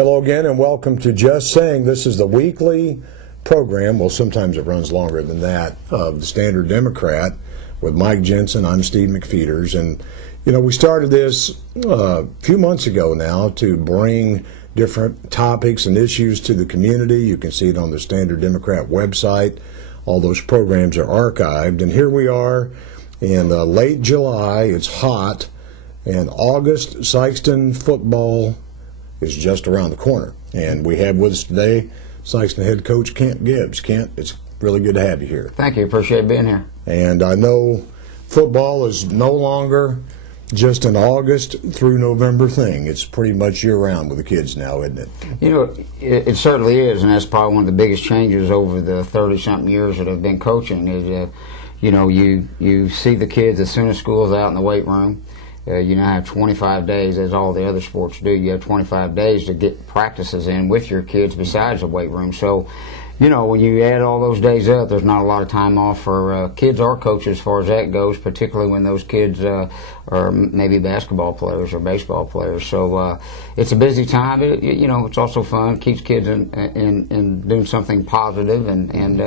Hello again and welcome to Just Saying. This is the weekly program, well sometimes it runs longer than that, of the Standard Democrat with Mike Jensen. I'm Steve McFeeters, and we started this a few months ago now to bring different topics and issues to the community. You can see it on the Standard Democrat website. All those programs are archived, and here we are in late July. It's hot, and August Sikeston football is just around the corner. And we have with us today Sikeston head coach Kent Gibbs. Kent, it's really good to have you here. Thank you. Appreciate being here. And I know football is no longer just an August through November thing. It's pretty much year-round with the kids now, isn't it? It certainly is, and that's probably one of the biggest changes over the 30-something years that I've been coaching is, you see the kids as soon as school's out in the weight room. You now have 25 days, as all the other sports do. You have 25 days to get practices in with your kids besides the weight room. So, when you add all those days up, there's not a lot of time off for kids or coaches as far as that goes, particularly when those kids are maybe basketball players or baseball players. So it's a busy time. It's also fun. Keeps kids in doing something positive, and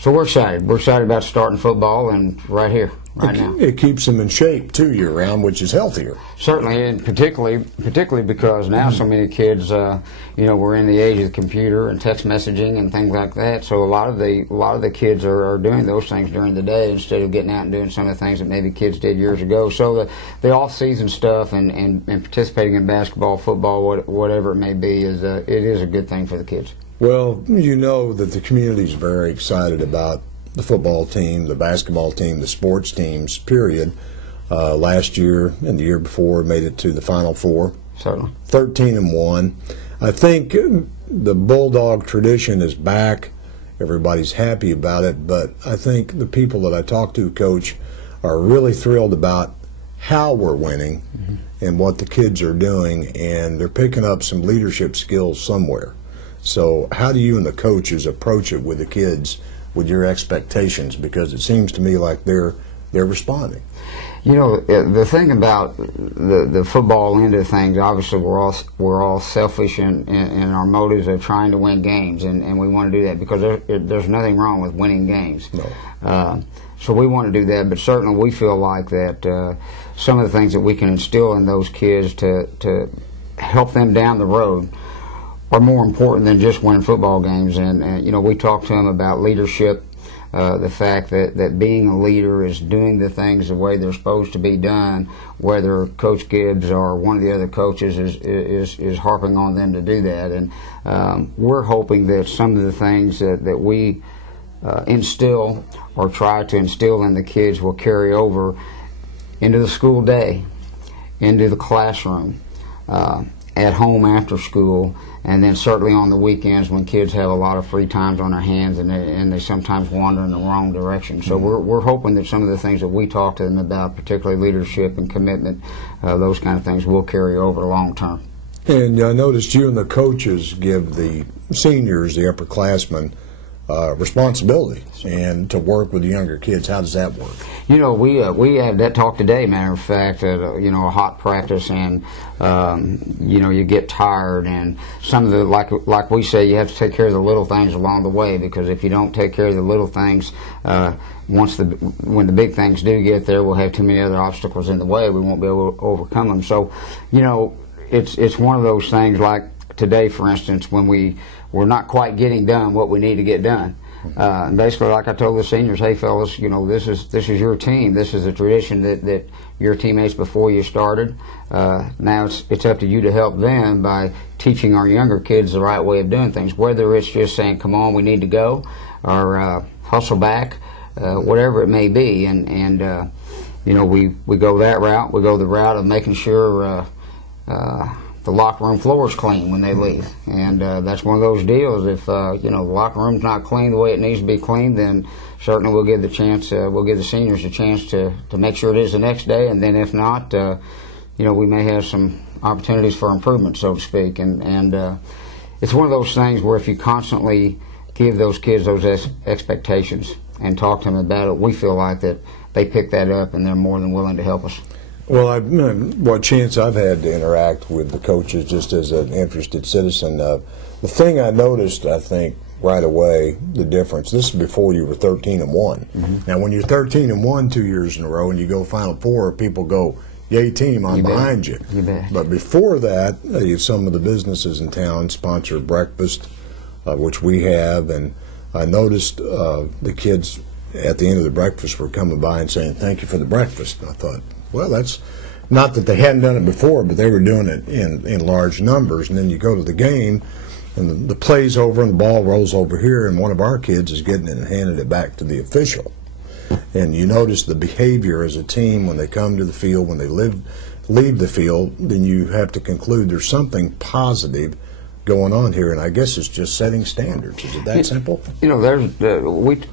so we're excited. We're excited about starting football and right here. Right now. It keeps them in shape too year-round, which is healthier. Certainly, and particularly because now so many kids, we're in the age of the computer and text messaging and things like that. So a lot of the kids are doing those things during the day instead of getting out and doing some of the things that maybe kids did years ago. So the off-season stuff and participating in basketball, football, whatever it may be, it is a good thing for the kids. Well, you know that the community is very excited about the football team, the basketball team, the sports teams, period. Last year and the year before made it to the Final Four. Certainly. 13-1. I think the Bulldog tradition is back. Everybody's happy about it, but I think the people that I talk to, Coach, are really thrilled about how we're winning and what the kids are doing, and they're picking up some leadership skills somewhere. So how do you and the coaches approach it with the kids, with your expectations? Because it seems to me like they're responding. The thing about the football end of things, obviously we're all selfish in our motives of trying to win games, and we want to do that because there's nothing wrong with winning games. No. So we want to do that, but certainly we feel like that some of the things that we can instill in those kids to help them down the road are more important than just winning football games. And we talk to them about leadership, the fact that being a leader is doing the things the way they're supposed to be done, whether Coach Gibbs or one of the other coaches is harping on them to do that. And we're hoping that some of the things that we instill or try to instill in the kids will carry over into the school day, into the classroom, at home after school, and then certainly on the weekends when kids have a lot of free times on their hands and they sometimes wander in the wrong direction. So we're hoping that some of the things that we talk to them about, particularly leadership and commitment, those kind of things will carry over long term. And I noticed you and the coaches give the seniors, the upperclassmen, responsibility and to work with the younger kids. How does that work? We had that talk today, matter of fact, at a hot practice, and you get tired, and some of the like we say, you have to take care of the little things along the way, because if you don't take care of the little things, when the big things do get there, we'll have too many other obstacles in the way. We won't be able to overcome them. So it's one of those things, like today, for instance, when we're not quite getting done what we need to get done. And basically, like I told the seniors, hey fellas, this is your team. This is a tradition that your teammates before you started. Now it's up to you to help them by teaching our younger kids the right way of doing things. Whether it's just saying, "Come on, we need to go," or hustle back, whatever it may be. And we go that route. We go the route of making sure the locker room floor is clean when they leave, and that's one of those deals. If the locker room's not clean the way it needs to be cleaned, then certainly we'll give the seniors a chance to make sure it is the next day, and then if not, we may have some opportunities for improvement, so to speak. And it's one of those things where if you constantly give those kids those expectations and talk to them about it, we feel like that they pick that up and they're more than willing to help us. Well, what chance I've had to interact with the coaches just as an interested citizen, the thing I noticed, I think, right away, the difference. This is before you were 13-1. Mm-hmm. Now, when you're 13-1 2 years in a row and you go Final Four, people go, "Yay, team! I'm behind you." You bet. But before that, some of the businesses in town sponsor breakfast, which we have, and I noticed the kids at the end of the breakfast were coming by and saying, "Thank you for the breakfast." And I thought, well, that's not that they hadn't done it before, but they were doing it in large numbers. And then you go to the game, and the play's over, and the ball rolls over here, and one of our kids is getting it and handing it back to the official. And you notice the behavior as a team when they come to the field, when they leave the field, then you have to conclude there's something positive going on here, and I guess it's just setting standards. Is it that simple? You know,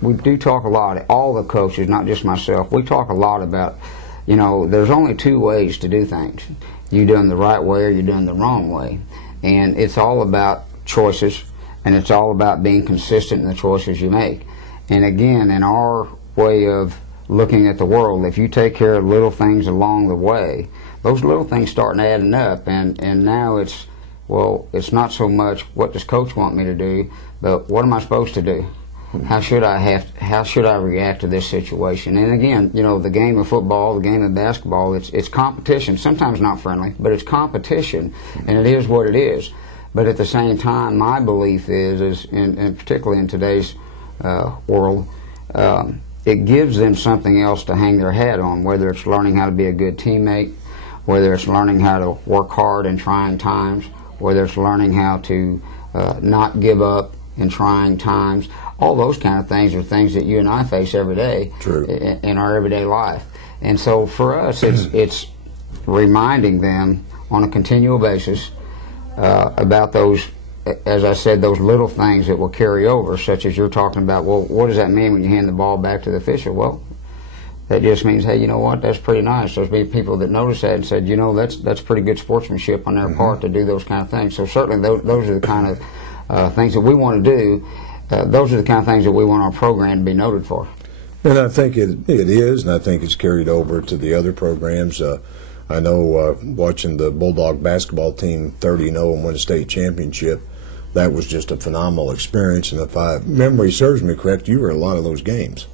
we do talk a lot, all the coaches, not just myself, we talk a lot about, you know, there's only two ways to do things. You do them the right way or you do them the wrong way. And it's all about choices, and it's all about being consistent in the choices you make. And again, in our way of looking at the world, if you take care of little things along the way, those little things start adding up, and now it's, well, it's not so much what does coach want me to do, but what am I supposed to do? How should I react to this situation? And again, you know, the game of football, the game of basketball, it's competition. Sometimes not friendly, but it's competition, and it is what it is. But at the same time, my belief is and particularly in today's world, it gives them something else to hang their hat on, whether it's learning how to be a good teammate, whether it's learning how to work hard in trying times, whether it's learning how to not give up in trying times. All those kind of things are things that you and I face every day. True. In our everyday life. And so for us, it's reminding them on a continual basis about those, as I said, those little things that will carry over, such as you're talking about, well, what does that mean when you hand the ball back to the official? Well, that just means, hey, you know what, that's pretty nice. There's been people that noticed that and said, you know, that's pretty good sportsmanship on their part to do those kind of things. So certainly those are the kind of things that we want to do. Those are the kind of things that we want our program to be noted for. And I think it is, and I think it's carried over to the other programs. I know watching the Bulldog basketball team 30-0 and win a state championship, that was just a phenomenal experience. And if memory serves me correct, you were at a lot of those games.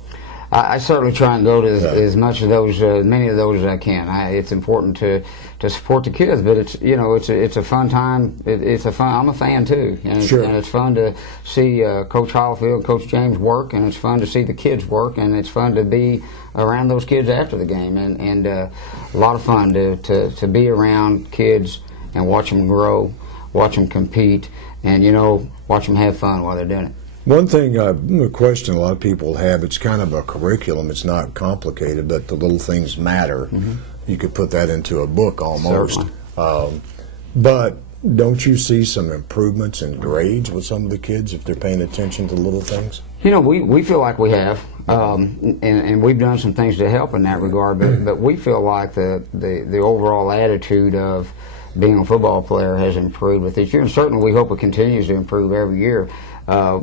I certainly try and go to as much of those, many of those as I can. It's important to support the kids, but it's, you know, it's a fun time. It's a fun. I'm a fan too, and sure. And it's fun to see Coach Hollifield, Coach James work, and it's fun to see the kids work, and it's fun to be around those kids after the game, and a lot of fun to be around kids and watch them grow, watch them compete, and, you know, watch them have fun while they're doing it. One thing, a question a lot of people have, it's kind of a curriculum, it's not complicated, but the little things matter. Mm-hmm. You could put that into a book almost. But don't you see some improvements in grades with some of the kids if they're paying attention to little things? You know, we feel like we have, and we've done some things to help in that regard, but we feel like the overall attitude of being a football player has improved with each year, and certainly we hope it continues to improve every year.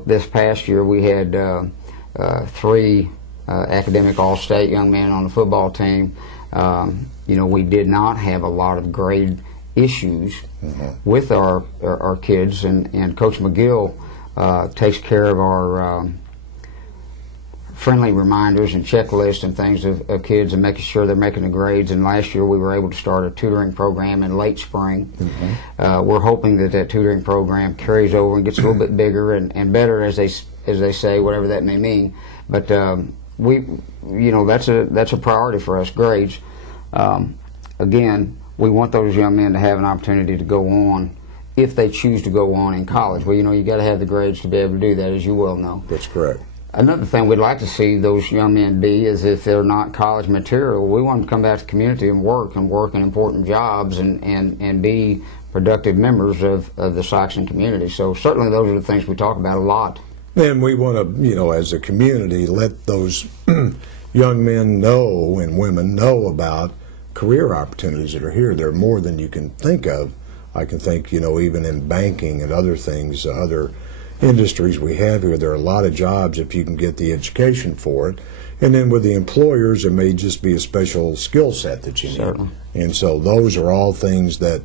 This past year we had 3 academic all-state young men on the football team. You know, we did not have a lot of grade issues with our kids, and Coach McGill takes care of our friendly reminders and checklists and things of kids and making sure they're making the grades. And last year we were able to start a tutoring program in late spring. We're hoping that tutoring program carries over and gets a little bit bigger and better, as they say, whatever that may mean. But you know, that's a priority for us, grades. Again, we want those young men to have an opportunity to go on if they choose to go on in college. Well, you know, you got to have the grades to be able to do that, as you well know. That's correct. Another thing we'd like to see those young men be is, if they're not college material, we want them to come back to the community and work in important jobs and be productive members of the Saxon community. So certainly those are the things we talk about a lot. And we want to, you know, as a community, let those young men know and women know about career opportunities that are here. There are more than you can think of. I can think, you know, even in banking and other things, other industries we have here, there are a lot of jobs if you can get the education for it. And then with the employers, it may just be a special skill set that you need. Certainly. And so those are all things that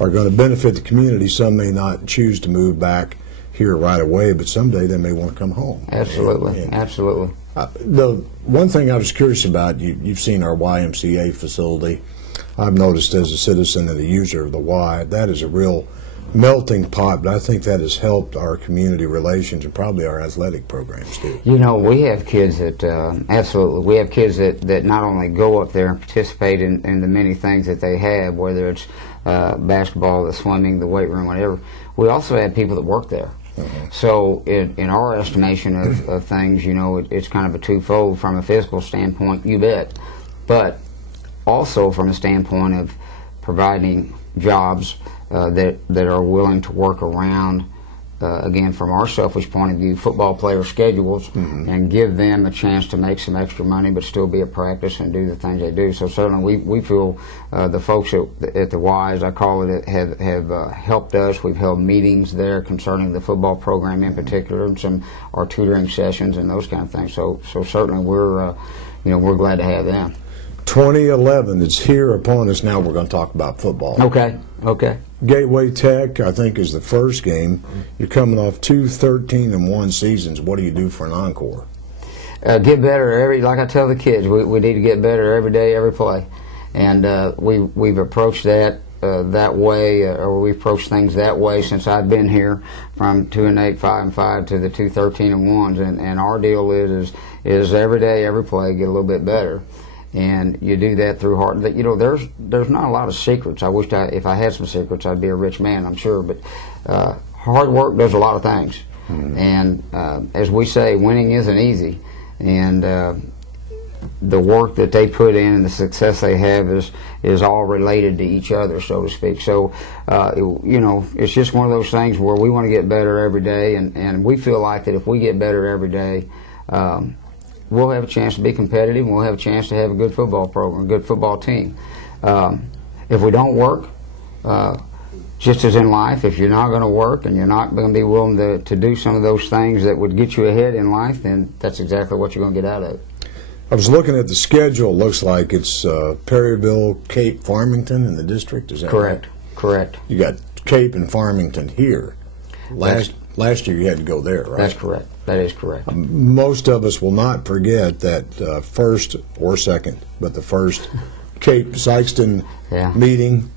are going to benefit the community. Some may not choose to move back here right away, but someday they may want to come home. Absolutely, absolutely. The one thing I was curious about, you've seen our YMCA facility. I've noticed as a citizen and a user of the Y, that is a real melting pot, but I think that has helped our community relations and probably our athletic programs too. You know, we have kids that, absolutely, we have kids that not only go up there and participate in the many things that they have, whether it's basketball, the swimming, the weight room, whatever. We also have people that work there. So in our estimation of things, you know, it's kind of a twofold. From a physical standpoint, you bet, but also from a standpoint of providing jobs that are willing to work around, again, from our selfish point of view, football player schedules, and give them a chance to make some extra money but still be at practice and do the things they do. So certainly we feel the folks at the Y, as I call it, have helped us. We've held meetings there concerning the football program in particular, and our tutoring sessions and those kind of things. So certainly we're glad to have them. 2011 is here upon us. Now we're going to talk about football. Okay. Gateway Tech, I think, is the first game. You're coming off 2 13-1 seasons. What do you do for an encore? Get better like I tell the kids, we need to get better every day, every play, and we've approached that way, or we've approached things that way since I've been here, from 2-8, 5-5 to the 2 13-1s, and our deal is every day, every play, get a little bit better. And you do that through hard. You know, there's not a lot of secrets. I wish if I had some secrets, I'd be a rich man, I'm sure. But hard work does a lot of things. And as we say, winning isn't easy. And the work that they put in and the success they have is all related to each other, so to speak. So, you know, it's just one of those things where we want to get better every day, and we feel like that if we get better every day, we'll have a chance to be competitive, and we'll have a chance to have a good football program, a good football team. If we don't work, just as in life, if you're not going to work and you're not going to be willing to do some of those things that would get you ahead in life, then that's exactly what you're going to get out of it. I was looking at the schedule. Looks like it's Perryville, Cape, Farmington in the district. Is that correct? Right? Correct. You got Cape and Farmington here. Last year you had to go there, right? That's correct. That is correct. Most of us will not forget that first or second, but the first Cape Sikeston meeting,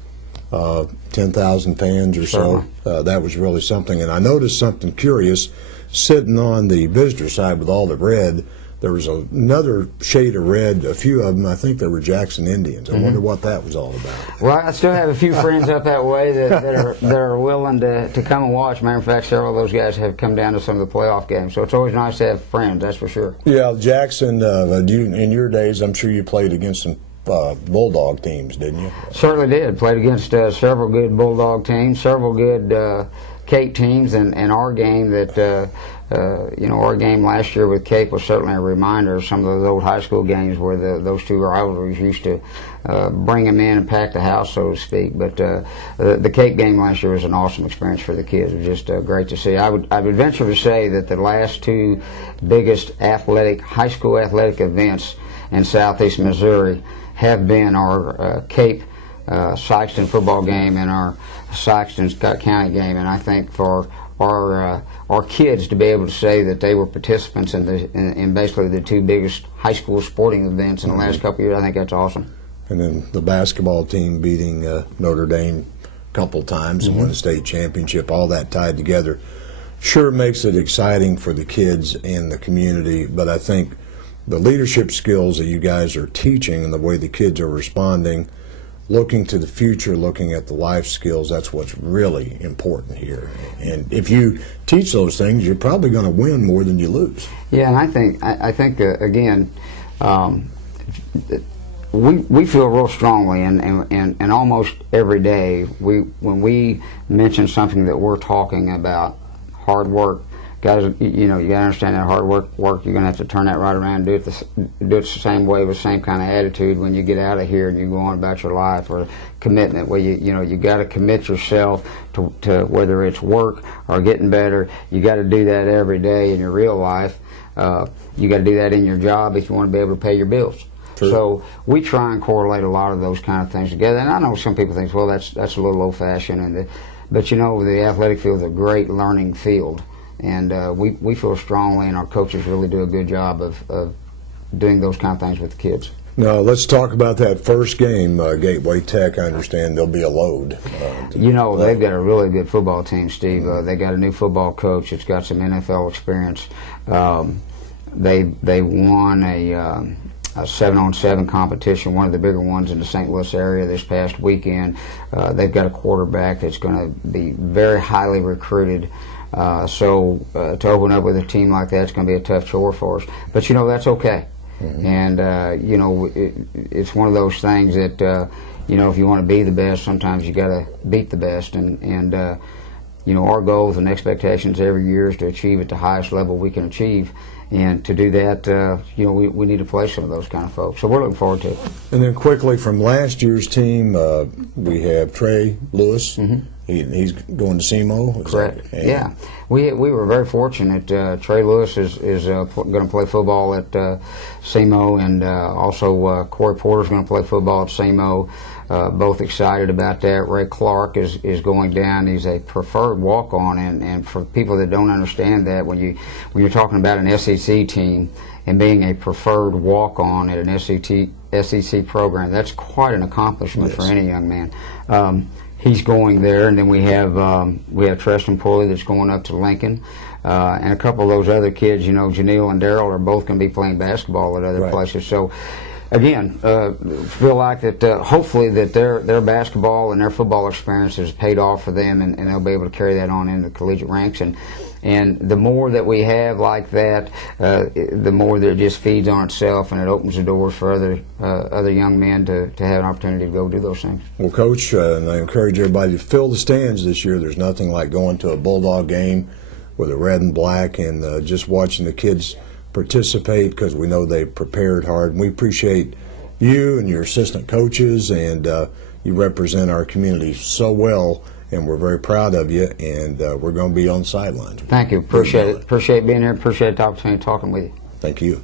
10,000 fans or so. That was really something. And I noticed something curious. Sitting on the visitor side with all the red, there was another shade of red, a few of them, I think they were Jackson Indians. I wonder what that was all about. Well, I still have a few friends up that way that are willing to come and watch. Matter of fact, several of those guys have come down to some of the playoff games. So it's always nice to have friends, that's for sure. Yeah, Jackson, in your days, I'm sure you played against some Bulldog teams, didn't you? Certainly did. Played against several good Bulldog teams, several good Cape teams, and our game that our game last year with Cape was certainly a reminder of some of those old high school games where those two rivalries used to bring them in and pack the house, so to speak. But the Cape game last year was an awesome experience for the kids. It was just great to see. I would venture to say that the last two biggest high school athletic events in southeast Missouri have been our Cape Sikeston football game and our Sikeston Scott County game, and I think for our kids to be able to say that they were participants in basically the two biggest high school sporting events in the last couple of years, I think that's awesome. And then the basketball team beating Notre Dame a couple times and won the state championship, all that tied together, sure makes it exciting for the kids and the community. But I think the leadership skills that you guys are teaching and the way the kids are responding, looking to the future, looking at the life skills, that's what's really important here. And if you teach those things, you're probably going to win more than you lose. Yeah, and I think again, we feel real strongly, and almost every day, when we mention something that we're talking about, hard work, guys, you know, you got to understand that hard work. You're going to have to turn that right around and do it the same way with the same kind of attitude when you get out of here and you go on about your life, or commitment where you got to commit yourself to whether it's work or getting better. You got to do that every day in your real life. You got to do that in your job if you want to be able to pay your bills. True. So we try and correlate a lot of those kind of things together. And I know some people think, well, that's a little old-fashioned, but you know, the athletic field is a great learning field, and we feel strongly, and our coaches really do a good job of doing those kind of things with the kids. Now, let's talk about that first game, Gateway Tech. I understand there'll be a load. You know, they've got a really good football team, Steve. They got a new football coach that's got some NFL experience. They won a 7-on-7 competition, one of the bigger ones in the St. Louis area this past weekend. They've got a quarterback that's going to be very highly recruited. So to open up with a team like that is going to be a tough chore for us. But, you know, that's okay. Mm-hmm. And, you know, it's one of those things that, you know, if you want to be the best, sometimes you got to beat the best. And you know, our goals and expectations every year is to achieve at the highest level we can achieve. And to do that, you know, we need to play some of those kind of folks. So we're looking forward to it. And then quickly from last year's team, we have Trey Lewis. Mm-hmm. He's going to SEMO. Correct. Yeah. We were very fortunate. Trey Lewis is going to play football at SEMO, and also Corey Porter's going to play football at SEMO. Both excited about that. Ray Clark is going down. He's a preferred walk-on, and for people that don't understand that, when you're talking about an SEC team and being a preferred walk-on at an SEC program, that's quite an accomplishment for any young man. He's going there, and then we have Treston Pulley that's going up to Lincoln, and a couple of those other kids. You know, Janelle and Daryl are both going to be playing basketball at other places. So, again, feel like that hopefully that their basketball and their football experience has paid off for them, and they'll be able to carry that on into the collegiate ranks. And the more that we have like that, the more that it just feeds on itself, and it opens the doors for other young men to have an opportunity to go do those things. Well, Coach, and I encourage everybody to fill the stands this year. There's nothing like going to a Bulldog game with a red and black and just watching the kids participate, because we know they prepared hard. And we appreciate you and your assistant coaches, and you represent our community so well. And we're very proud of you, and we're going to be on the sidelines. Thank you. Appreciate it. Appreciate being here. Appreciate the opportunity of talking with you. Thank you.